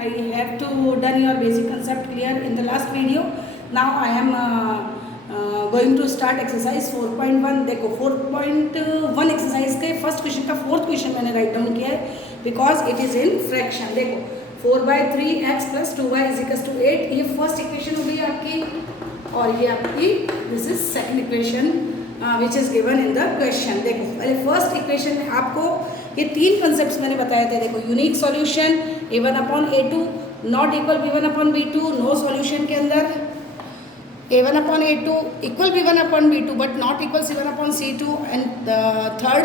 I have to done your basic concept clear in the last video. Now I am going to start exercise 4.1. देखो 4.1 exercise के first question का fourth question मैंने write down किया है because it is in fraction. देखो 4/3x + 2y = 8 ये first equation हो गई आपकी और ये आपकी this is second equation which is given in the question. देखो पहले फर्स्ट इक्वेशन में आपको ये तीन कंसेप्ट मैंने बताए थे. देखो unique solution a1/a2 not equal b1/b2 no solution के अंदर a1/a2 equal b1/b2 but not equal c1/c2 and third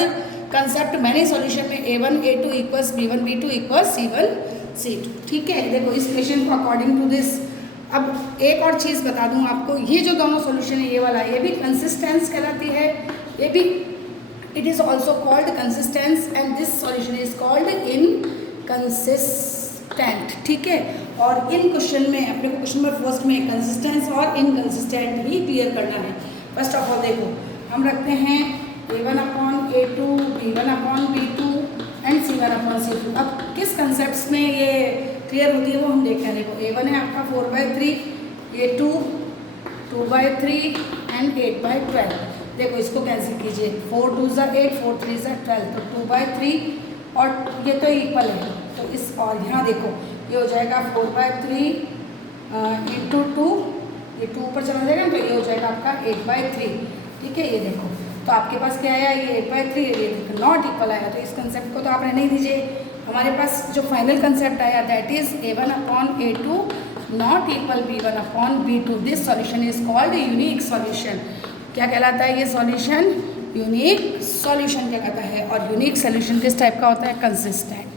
concept मैंने सॉल्यूशन में a1/a2 equals b1/b2 equals c1/c2. ठीक है. देखो इस क्वेश्चन को अकॉर्डिंग टू दिस अब एक और चीज़ बता दूं आपको, ये जो दोनों सॉल्यूशन है ये वाला ये भी कंसिस्टेंस कहलाती है, ये भी it is also called consistence and this solution is called inconsistent. ठीक है. और इन क्वेश्चन में अपने को क्वेश्चन नंबर फर्स्ट में कंसिस्टेंस और इनकंसिस्टेंट ही क्लियर करना है. फर्स्ट ऑफ ऑल देखो हम रखते हैं a1/a2 b1/b2 एंड c1/c2. अब किस कंसेप्ट में ये क्लियर होती है वो हम देखते हैं. देखो a1 है आपका 4/3, a2 2/3 एंड 8/12. देखो इसको कैंसिल कीजिए. 4 2 = 8 4 3 = 12 तो 2/3 और ये तो इक्वल है तो इस और यहाँ देखो ये हो जाएगा 4/3 × 2 ये 2 ऊपर चला जाएगा तो ये हो जाएगा आपका 8/3. ठीक है. ये देखो तो आपके पास क्या आया ये 8/3 ये नॉट इक्वल आया तो इस कंसेप्ट को तो आप रहने ही दीजिए. हमारे पास जो फाइनल कंसेप्ट आया that is a1/a2 not equal b1/b2. This solution is called unique solution. क्या कहलाता है ये सॉल्यूशन? यूनिक सॉल्यूशन कहलाता है. और यूनिक सॉल्यूशन किस टाइप का होता है? कंसिस्टेंट.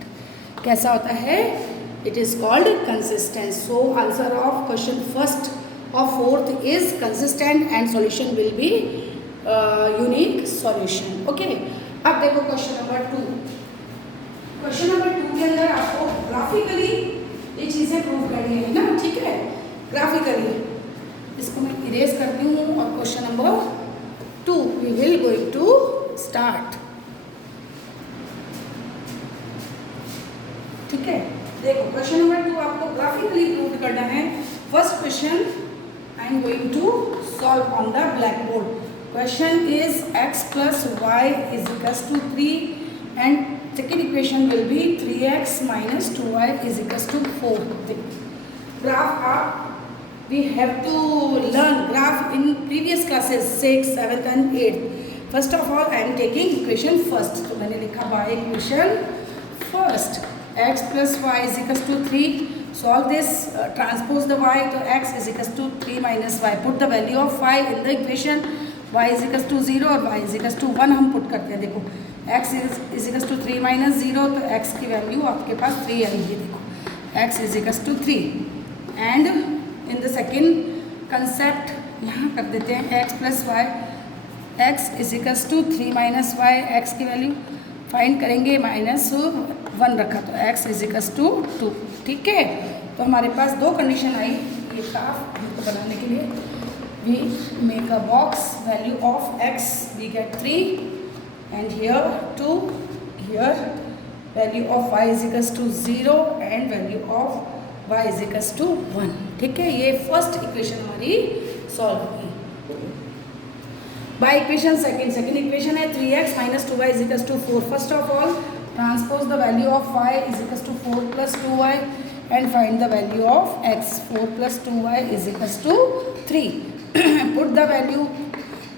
कैसा होता है? It is called consistent. So answer of question first और fourth is consistent and solution will be unique solution. Okay. अब देखो क्वेश्चन नंबर 2. क्वेश्चन नंबर 2 के अंदर आपको ग्राफिकली ये चीज़ें प्रूव करनी है ना. ठीक है. ग्राफिकली इसको मैं इरेज करती हूँ और question number 2 we will going to start. ठीक है. देखो क्वेश्चन नंबर 2 आपको ग्राफिकली प्रूव करना है. First question I am going to solve on the black board. Question is x + y = 3 and second equation will be 3x - 2y = 4. Graph we have to learn graph in previous classes 6, 7th and 8th. First of all I am taking equation first. तो मैंने लिखा by equation first x + y = 3. Solve this, transpose the y तो x = 3 - y. Put the value of y in the equation. y = 0 और y = 1 हम put करते हैं. देखो x = 3 - 0 तो x की वैल्यू आपके पास 3 आएगी. देखो x = 3 and in the second concept यहाँ कर देते हैं x + y. x = 3 - y. x की वैल्यू फाइंड करेंगे -1 रखा तो x = 2. ठीक है. तो हमारे पास दो कंडीशन आई ये ग्राफ को बनाने के लिए. We make a box value of x we get 3 and here 2, here value of y = 0 and value of y = 1. ठीक है. ये फर्स्ट इक्वेशन हमारी सॉल्व होगी. बाय इक्वेशन सेकंड इक्वेशन है 3x - 2y = 4. First of all transpose the value of y = 4 + 2y and find the value of x. 4 + 2y = 3. Put the value.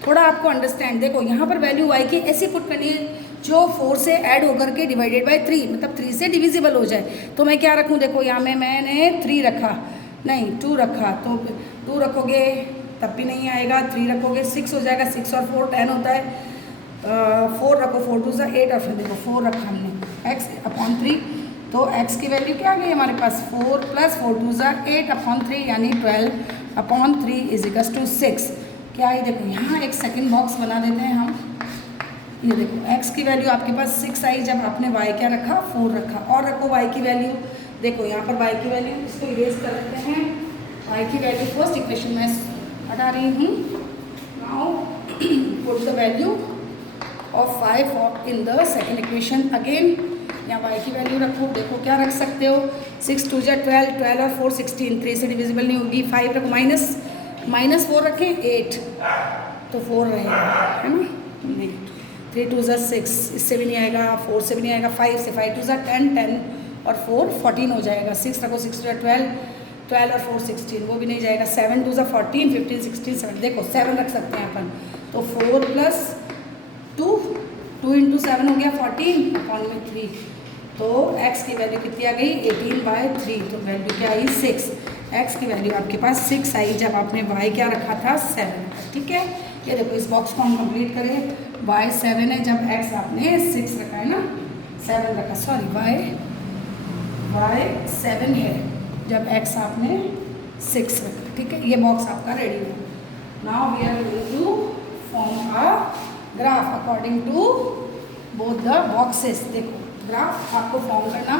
थोड़ा आपको understand. देखो यहाँ पर वैल्यू y की ऐसी पुट करनी है जो 4 से ऐड होकर के डिवाइडेड बाय 3 मतलब 3 से डिविजिबल हो जाए. तो मैं क्या रखूँ? देखो यहाँ में मैंने 3 रखा नहीं 2 रखा तो 2 रखोगे तब भी नहीं आएगा. 3 रखोगे 6 हो जाएगा. 6 और 4 10 होता है. 4 रखो 4 2 = 8 और फिर देखो 4 रखा हमने x/3 तो x की वैल्यू क्या आ गई हमारे पास 4 + 4 2 = 8/3 यानी 12/3 = 6. क्या है? देखो यहाँ एक सेकंड बॉक्स बना देते हैं हम. ये देखो x की वैल्यू आपके पास 6 आई जब आपने y क्या रखा 4 रखा. और रखो y की वैल्यू. देखो यहाँ पर y की वैल्यू इसको इरेज कर लेते हैं. y की वैल्यू फर्स्ट इक्वेशन में हटा रही हूँ. Now put the value of 5 in the second equation again. यहाँ y की वैल्यू रखो। देखो क्या रख सकते हो, 6 2 जा 12, 12 और 4 16, 3 से डिविजिबल नहीं होगी। 5 रखो, माइनस 4 रखें 8 तो 4 रहेगा, है ना। नहीं, 3 2 जा 6, इससे भी नहीं आएगा, 4 से भी नहीं आएगा, 5 से 5 2 जा 10, 10 और 4 14 हो जाएगा। 6 रखो, 6 2 जा 12, 12 और 4 16, वो भी नहीं जाएगा। 7 2 जा 14, 15 16 7, देखो 7 रख सकते हैं अपन। तो 4 प्लस 2, 2 इंटू 7 हो गया 14 अपॉन में 3। तो x की वैल्यू कितनी आ गई, 18/3। तो वैल्यू क्या आई, 6। x की वैल्यू आपके पास 6 आई जब आपने y क्या रखा था, 7। ठीक है, ये देखो इस बॉक्स को हम कंप्लीट करें। y 7 है जब x आपने 6 रखा है ना, 7 रखा, सॉरी y 7 है जब x आपने 6 रखा। ठीक है, ये बॉक्स आपका रेडी है। Now we are going to form a graph according to both the boxes. देखो ग्राफ आपको फॉर्म करना,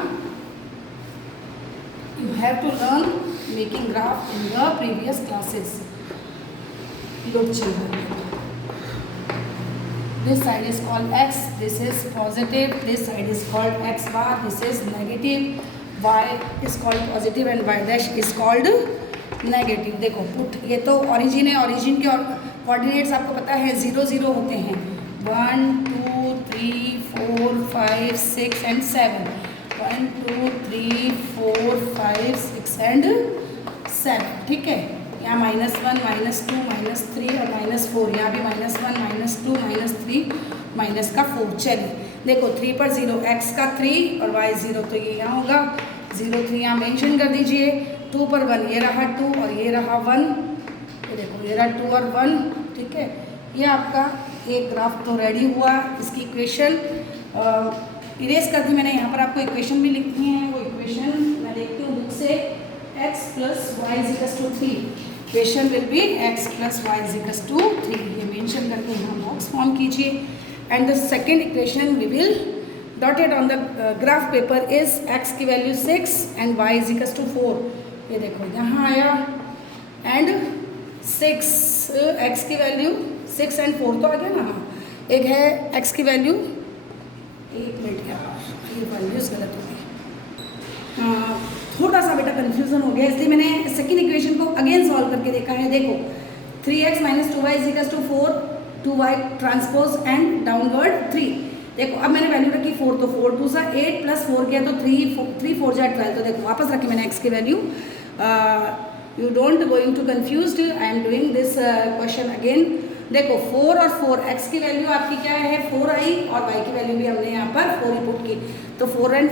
you have to learn making graph in the previous classes. Look children, this side is called x, this is positive, this side is called x bar, this is negative, y is called positive and y dash is called negative। देखो put, ये तो origin है, origin के coordinates आपको पता है 0 0 होते हैं, 1 2 3 4 5 6 एंड 7, 1 2 3 4 5 6 एंड 7। ठीक है, यहाँ -1 -2 -3 और -4, यहाँ भी -1 -2 -3 -4। चलिए देखो 3 पर 0, x का 3 और y 0, तो ये यहाँ होगा 0 3 यहाँ मेंशन कर दीजिए। 2 पर 1, ये रहा 2 और ये रहा 1, ये देखो ये रहा 2 और 1। ठीक है, ये आपका एक ग्राफ तो रेडी हुआ। इसकी इक्वेशन इरेज कर दी मैंने, यहाँ पर आपको इक्वेशन भी लिखनी है। वो इक्वेशन मैं देखती हूँ बुक से, x + y = 3। Equation will be x + y = 3, ये मेंशन करके यहाँ बॉक्स फॉर्म कीजिए। And the second equation we will dotted on the graph paper is x की वैल्यू 6 एंड y = 4। ये देखो यहाँ आया एंड 6, x की वैल्यू 6 एंड 4 तो आ गया ना। हाँ, एक है x की वैल्यू, एक मिनट यार ये वैल्यूज गलत हो गई, हाँ थोड़ा सा बेटा कंफ्यूजन हो गया, इसलिए मैंने सेकेंड इक्वेशन को अगेन सॉल्व करके देखा है। देखो 3x - 2y = 4, 2y transpose and downward 3। देखो अब मैंने वैल्यू रखी 4, तो 4 2 सा 8 + 4 किया तो 3 4 जा 12। तो देखो वापस रखी मैंने x की value. You don't going to confused, I am doing this question again. देखो 4 और 4, x की वैल्यू आपकी क्या है 4 आई और y की वैल्यू भी हमने यहाँ पर 4 ही पुट की, तो 4 एंड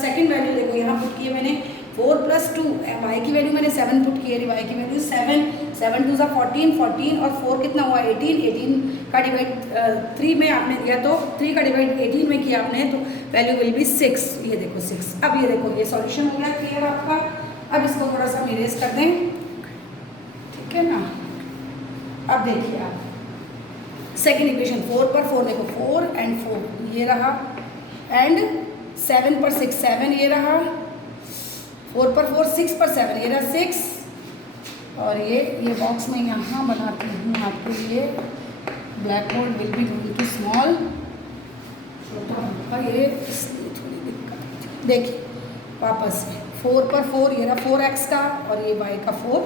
सेकेंड वैल्यू देखो यहाँ पुट की है मैंने 4 + 2, y की वैल्यू मैंने 7 पुट की है, y की वैल्यू 7, 7 2 = 14, 14 और 4 कितना हुआ 18, 18 का डिवाइड 3 में आपने दिया तो 3 का डिवाइड 18 में किया आपने, तो वैल्यू विल बी 6। ये देखो 6। अब ये देखो ये सॉल्यूशन हो गया क्लियर आपका। अब इसको थोड़ा सा इरेज कर दें, ठीक है ना। अब देखिए आप सेकेंड इक्वेशन 4 पर 4, देखो 4 एंड 4 ये रहा, एंड 7 पर 6 7 ये रहा, 4 पर 4 6 पर 7 ये रहा 6, और ये बॉक्स में यहाँ बनाती हूँ आपके लिए। Black board will be going to small, छोटा होगा ये, इसलिए थोड़ी दिक्कत। देखिए वापस से 4 पर 4 ये रहा 4x का और ये y का 4,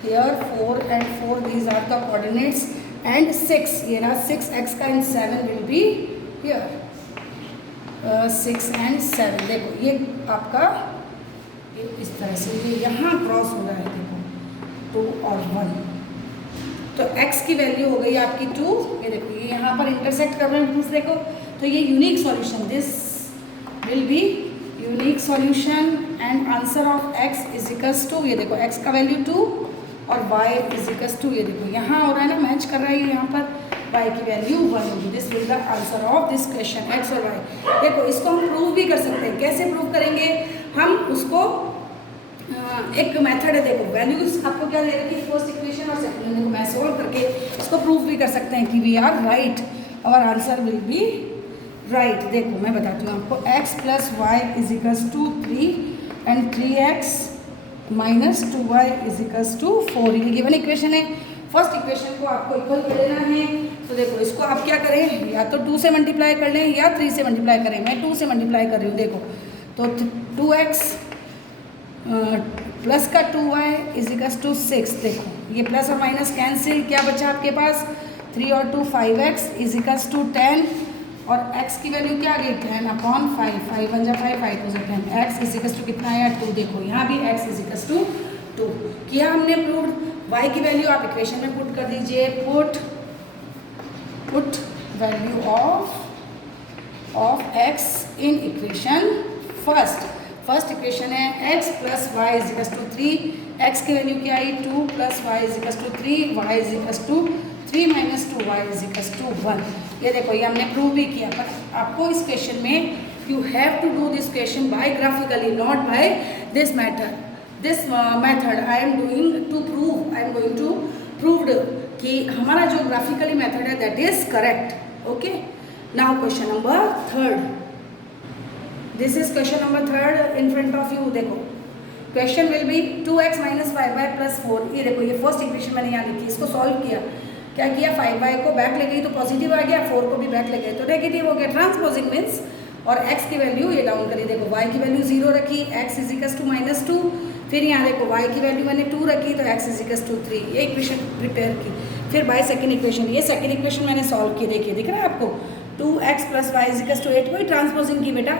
here 4 and 4 these are the coordinates, and 6 ये रहा 6x का and 7 will be here, 6 and 7। देखो ये आपका ये इस तरह से ये यहाँ क्रॉस हो रहा है, देखो 2 और 1, तो x की वैल्यू हो गई आपकी 2। ये देखो ये यहाँ पर इंटरसेक्ट कर रहे हैं, देखो तो ये unique solution, this will be unique solution and answer of x = ये देखो x का वैल्यू 2 और y = ये देखो यहाँ हो रहा है ना, मैच कर रहा है यहाँ पर, y की वैल्यू 1 होगी। This will the answer of this question, x और y। देखो इसको हम प्रूव भी कर सकते हैं, कैसे प्रूव करेंगे हम उसको, एक मेथड है। देखो वैल्यूज आपको क्या दे रही है फर्स्ट इक्वेशन और सेकंड, देखो मैं सोल्व करके इसको प्रूव भी कर सकते हैं कि we are right, our answer will be right. देखो मैं बताती हूँ आपको, x + y = 3 and 3x - 2y = 4, ये गिवन इक्वेशन है। फर्स्ट इक्वेशन को आपको इक्वल कर देना है, तो देखो इसको आप क्या करें, या तो 2 से मल्टीप्लाई कर लें या 3 से मल्टीप्लाई करें। मैं 2 से मल्टीप्लाई कर रही हूँ। देखो तो 2x प्लस का 2y इज इक्वल्स टू 6। देखो ये प्लस और माइनस कैंसिल, क्या बचा आपके पास 3 और 2 5x इज इक्वल्स टू 10 और x की वैल्यू क्या आ गई 10/5। 5 1 जा 5 5 2 जा 10। x इज इक्वल्स टू कितना आया 2। देखो यहाँ भी x इज इक्वल्स टू 2 किया हमने प्रूव्ड। y की वैल्यू आप इक्वेशन में पुट कर दीजिए। Put value of x in equation first equation है x plus Y is equals to 3। x की वैल्यू क्या आई 2 plus Y is equals to 3, Y is equals to 3 minus 2 Y is equals to 1। ये देखो ये हमने प्रूव भी किया। पर आपको इस क्वेश्चन में you have to do this question by graphically, not by this method I am going to proved कि हमारा जो ग्राफिकली मेथड है that is correct. Okay, now question number 3। This is question number 3 in front of you. देखो question will be 2x minus 5y plus 4। ये देखो ये first equation मैंने यहाँ लिखी, इसको सॉल्व किया। क्या किया 5y को बैक ले गई तो पॉजिटिव आ गया, 4 को भी बैक ले गए तो नेगेटिव हो गया। ट्रांसपोजिंग मीन्स और x की वैल्यू ये डाउन करी। देखो y की वैल्यू 0 रखी, x इज इक्वल्स टू -2। फिर यहाँ देखो y की वैल्यू मैंने 2 रखी तो x इज इक्वल्स टू 3। ये इक्वेशन प्रिपेयर की। फिर बाय सेकंड इक्वेशन, ये सेकंड इक्वेशन मैंने सॉल्व की। देखिए दिख रहा है आपको 2x plus Y is equals to 8। वही ट्रांसपोजिंग की बेटा,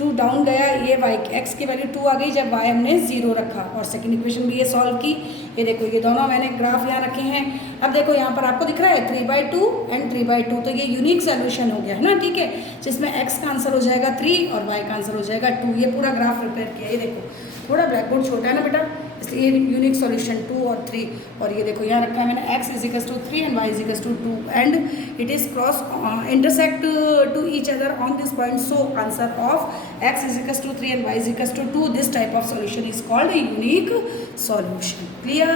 2 डाउन गया, ये y x की वैल्यू 2 आ गई जब y हमने 0 रखा। और सेकंड इक्वेशन भी ये सॉल्व की। ये देखो ये दोनों मैंने ग्राफ यहाँ रखे हैं। अब देखो यहाँ पर आपको दिख रहा है 3/2 एंड 3/2, तो ये यूनिक सोल्यूशन हो गया है ना, ठीक है, जिसमें x का आंसर हो जाएगा 3 और y का आंसर हो जाएगा 2। ये पूरा ग्राफ प्रिपेयर किया। ये देखो थोड़ा ब्लैक बोर्ड छोटा है ना बेटा, इसलिए यूनिक सॉल्यूशन 2 और 3। और ये देखो यहाँ रखा है मैंने x is equals to 3 and y is equals to 2 and it is cross intersect to each other on this point. So answer of x is equals to 3 and y is equals to 2, this type of solution is called a unique solution. Clear?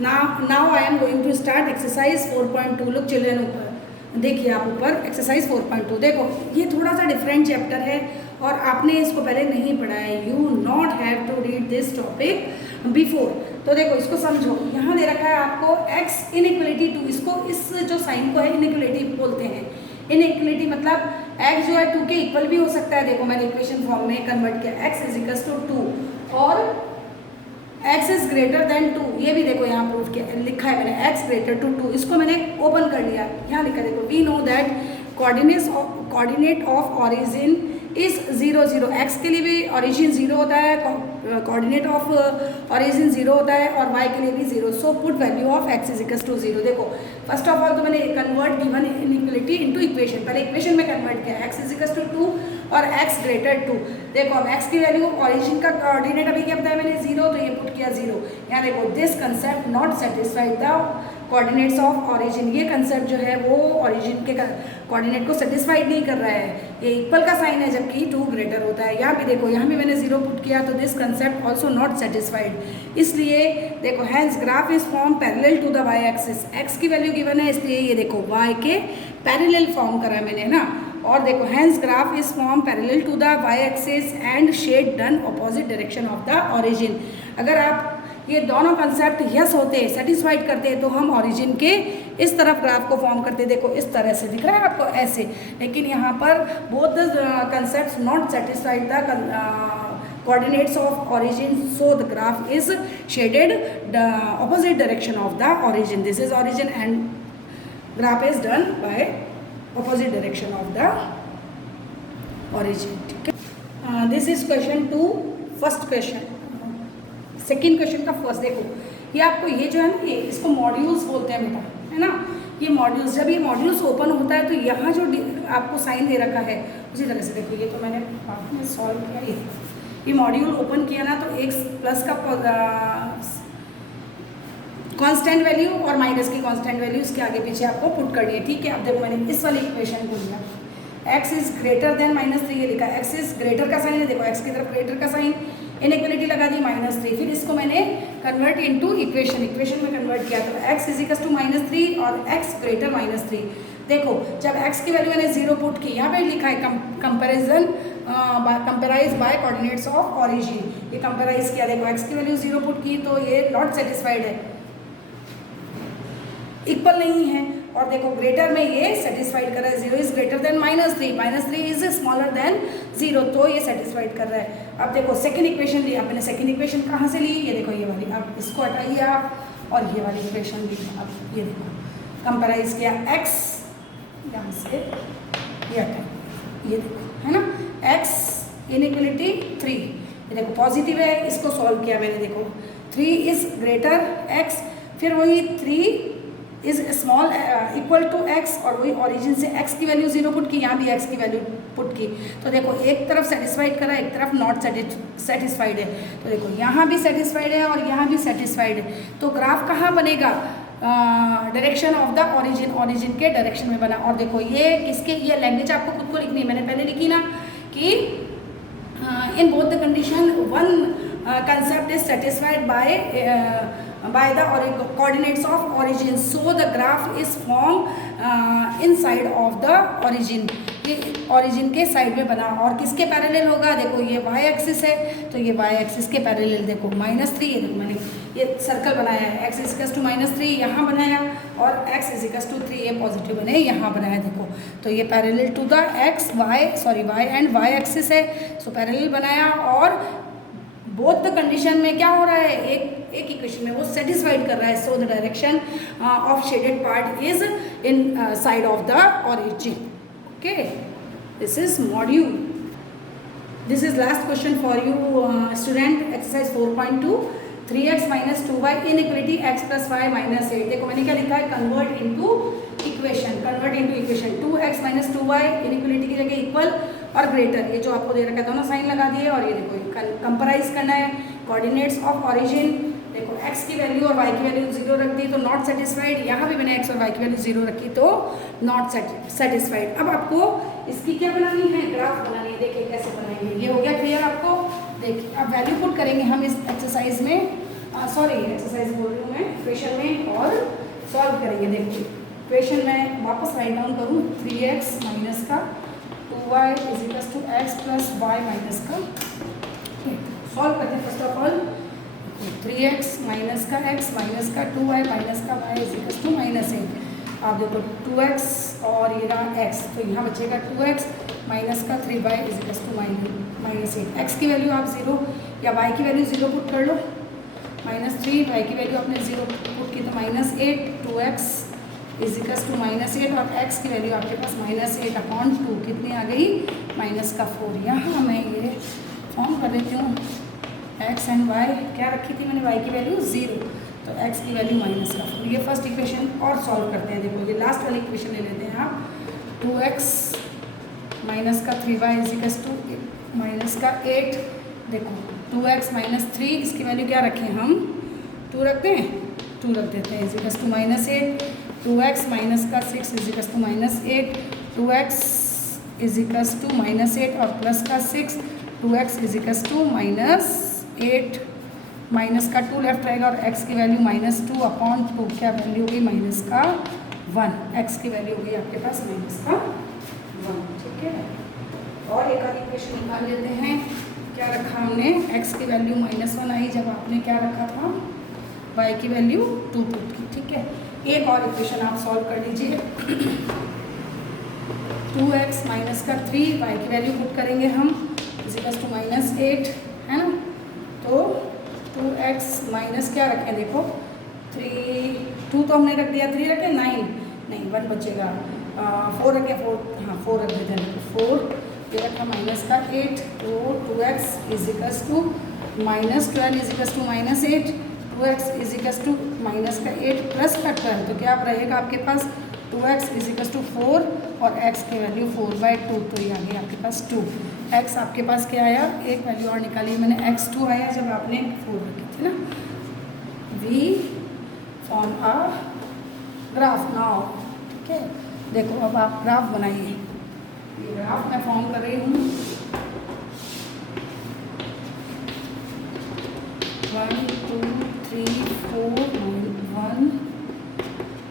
now I am going to start exercise 4.2। look children, ऊपर देखिए आप ऊपर exercise 4.2। देखो ये थोड़ा सा different chapter है और आपने इसको पहले नहीं पढ़ा है। You not have to read this topic before. तो देखो इसको समझो, यहाँ दे रखा है आपको x इनइक्वलिटी 2। इसको इस जो साइन को है इनइक्वलिटी बोलते हैं। इनइक्वलिटी मतलब x जो है 2 के इक्वल भी हो सकता है। देखो मैंने इक्वेशन फॉर्म में कन्वर्ट किया, x इज इक्वल्स टू 2 और x इज ग्रेटर देन 2। ये भी देखो यहाँ प्रूफ किया, लिखा है मैंने x ग्रेटर टू 2। इसको मैंने ओपन कर लिया, यहाँ लिखा देखो we know that coordinate of origin is 0 0। x के लिए भी ओरिजिन 0 होता है, कोऑर्डिनेट ऑफ ओरिजिन 0 होता है और y के लिए भी 0। So put value of x is equals to 0। देखो फर्स्ट ऑफ ऑल तो मैंने convert given inequality into equation. पहले इक्वेशन में कन्वर्ट किया, x इज इक्वल्स टू 2 और x ग्रेटर 2। देखो अब x की वैल्यू ओरिजिन का कोऑर्डिनेट अभी क्या बताया मैंने 0, तो ये पुट किया 0। यहाँ देखो this concept not satisfied the coordinates of origin. ये कंसेप्ट जो है वो ओरिजिन के कोऑर्डिनेट को सेटिस्फाइड नहीं कर रहा है। ये इक्वल का साइन है जबकि 2 ग्रेटर होता है। यहाँ भी देखो, यहाँ भी मैंने 0 पुट किया तो this concept also not satisfied. इसलिए देखो hence graph is form parallel to the y axis. X की वैल्यू गिवन है इसलिए ये देखो वाई के पैरेलल फॉर्म करा मैंने ना। और देखो hence graph is form parallel to the y axis and shade done opposite direction of the origin. अगर आप ये दोनों कंसेप्ट यस होते सेटिस्फाइड करते तो हम ओरिजिन के इस तरफ ग्राफ को फॉर्म करते। देखो इस तरह से दिख रहा है आपको ऐसे, लेकिन यहाँ पर both the concepts not satisfied the coordinates of origin, so the graph is shaded the opposite direction of the origin. This is origin and graph is done by opposite direction of the origin. ठीक है, this is question 2 first question। Second question का first देखो, ये आपको ये जो है ना, ये इसको मॉड्यूल्स बोलते हैं बेटा, है ना। ये मॉड्यूल्स, जब ये मॉड्यूल्स ओपन होता है तो यहाँ जो आपको साइन दे रखा है उसी तरह से देखो, ये तो मैंने बाद में सॉल्व किया। ये मॉड्यूल ओपन किया ना तो x प्लस का कांस्टेंट वैल्यू और माइनस की कांस्टेंट वैल्यू इसके आगे पीछे आपको पुट करनी है। ठीक है, अब देखो मैंने इस वाली इक्वेशन को लिया, x इज ग्रेटर देन -3। ये लिखा x इज ग्रेटर का साइन है, देखो x की तरफ ग्रेटर का साइन, इनइक्वलिटी लगा दी -3। फिर इसको मैंने कन्वर्ट इनटू इक्वेशन में कन्वर्ट किया तो x इज इक्वल्स टू -3 और x ग्रेटर -3। देखो जब x की वैल्यू मैंने 0 पुट की, यहाँ पे लिखा है comparison compare by coordinates of origin. ये कंपेराइज किया, देखो x की वैल्यू 0 पुट की तो ये नॉट सेटिस्फाइड है। इक्वल नहीं है। और देखो ग्रेटर में ये सेटिस्फाइड कर रहा है, 0 is greater than -3, -3 is smaller than 0, तो ये सेटिस्फाइड कर रहा है। अब देखो सेकंड इक्वेशन ली, आपने सेकंड इक्वेशन कहाँ से ली, ये देखो ये वाली, अब इसको हटाइए आप और ये वाली इक्वेशन ली। अब ये देखो कंपेराइज किया, x यहाँ से ये हटाइए, ये देखो है ना, x इनइक्वलिटी 3, ये देखो पॉजिटिव है, इसको सॉल्व किया मैंने, देखो 3 इज ग्रेटर x, फिर वही 3 is small equal to x, और वही ओरिजिन से x की वैल्यू 0 पुट की, यहाँ भी x की वैल्यू पुट की। तो देखो एक तरफ सेटिस्फाइड करा, एक तरफ नॉट सेटिस्फाइड है। तो देखो यहाँ भी सेटिस्फाइड है और यहाँ भी सेटिस्फाइड है। तो ग्राफ कहाँ बनेगा, direction of the origin, origin के डायरेक्शन में बना। और देखो ये किसके, ये लैंग्वेज आपको खुद को लिखनी है, मैंने पहले लिखी ना कि in both the condition one concept is satisfied by the coordinates of origin, so the graph is formed inside of the origin, ये origin के साइड में बना। और किसके पैरेलल होगा, देखो ये y एक्सिस है, तो ये y एक्सिस के पैरेलल देखो -3, ये देखो मैंने ये सर्कल बनाया है, x इज टू -3 यहाँ बनाया, और x इज टू 3 ये पॉजिटिव बने यहाँ बनाया, देखो तो ये parallel to the y and y axis है, सो पैरेलल बनाया। और बोथ द कंडीशन में क्या हो रहा है, एक इक्वेशन में वो सेटिस्फाइड कर रहा है, so the direction of shaded part is in side of the origin. Okay, this is module, this is last question for you student, exercise 4.2, 3x - 2y inequality x + y - 8। देखो मैंने क्या लिखा है, convert into equation, 2x - 2y inequality की जगह equal और greater, ये जो आपको दे रखा है दोनों साइन लगा दिए। और ये देखो कंपेराइज करना है कोऑर्डिनेट्स ऑफ ओरिजिन, देखो x की वैल्यू और y की वैल्यू 0 रख दी तो नॉट सेटिस्फाइड, यहाँ भी मैंने x और y की वैल्यू 0 रखी तो नॉट सेटिस्फाइड। अब आपको इसकी क्या बनानी है, ग्राफ बनानी है, देखिए कैसे बनाएंगे, ये हो गया क्लियर आपको। देखिए अब वैल्यू पुट करेंगे हम इस एक्सरसाइज में, एक्सरसाइज बोल रही हूँ मैं, इक्वेशन में, और सॉल्व करेंगे। देखिए इक्वेशन में वापस राइट डाउन करूँ, 3x माइनस का 2y is to x + y minus का, सॉल्व करते हैं। First of all 3x minus का x माइनस का 2y माइनस का y इज टू -8। आप देखो 2x और ये रहा x, तो यहाँ बचेगा 2x माइनस का 3y इज टू -8। x की वैल्यू आप 0 या y की वैल्यू 0 पुट कर लो, -3, y की वैल्यू आपने 0 पुट की तो -8, 2x इज टू -8, और x की वैल्यू आपके पास -8/2 कितनी आ गई, -4। यहाँ मैं ये फॉर्म कर देती हूँ, x एंड y क्या रखी थी मैंने, y की वैल्यू 0, तो x की वैल्यू -4। ये फर्स्ट इक्वेशन और सॉल्व करते हैं। देखो ये लास्ट वाली इक्वेशन ले लेते हैं आप, 2x माइनस का 3y इज टू -8, देखो 2x - 3, इसकी वैल्यू क्या रखें हम, 2 रखते हैं, 2 रख देते हैं, इज टू -8, 2x माइनस का 6 is to -8, 2x is to -8 और प्लस का 6, 2x इज टू -8, माइनस का 2 लेफ्ट रहेगा, और x की वैल्यू -2/2, क्या वैल्यू होगी, -1, x की वैल्यू होगी आपके पास -1, ठीक है। और एक और इक्वेशन निकाल लेते हैं, क्या रखा हमने, x की वैल्यू -1 आई जब आपने क्या रखा था, y की वैल्यू 2 पुट की, ठीक है। एक और इक्वेशन आप सॉल्व कर लीजिए, 2x माइनस का 3, y की वैल्यू पुट करेंगे हम, इज टू -8, है ना, तो 2x माइनस क्या रखें, देखो 2 तो हमने रख दिया, 3 रखें, 9 नहीं 1 बचेगा, 4 रखें, 4 रख देते हैं, 4 ये रखा -8, तो 2x is to -12 is to -8, 2x is to -8 plus का 12, तो क्या रहेगा आपके पास, 2x इज टू 4 और x की वैल्यू 4/2, तो ये आ गया आपके पास 2। x आपके पास क्या आया, एक वैल्यू और निकाली मैंने, x2 आया जब आपने 4 रखी थी ना। We form a graph now, ठीक है। देखो अब आप ग्राफ बनाइए, ये ग्राफ मैं फॉर्म कर रही हूँ, 1 2 3 4 1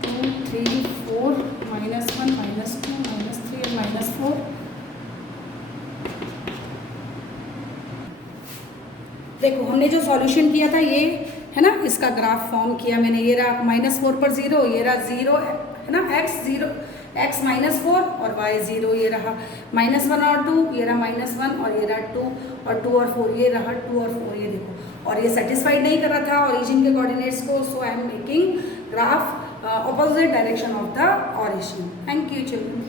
2 3 4 -1 -2 -3 और -4। देखो हमने जो सॉल्यूशन किया था ये है ना, इसका ग्राफ फॉर्म किया मैंने। ये रहा -4 पर 0, ये रहा 0 है ना, x -4 और y 0, ये रहा -1 और 2, ये रहा -1 और ये रहा 2 और 2 और 4, ये रहा 2 और 4, ये देखो। और ये सेटिस्फाइड नहीं कर रहा था ओरिजिन के कोऑर्डिनेट्स को, so I am making graph opposite direction of the origin. Thank you children.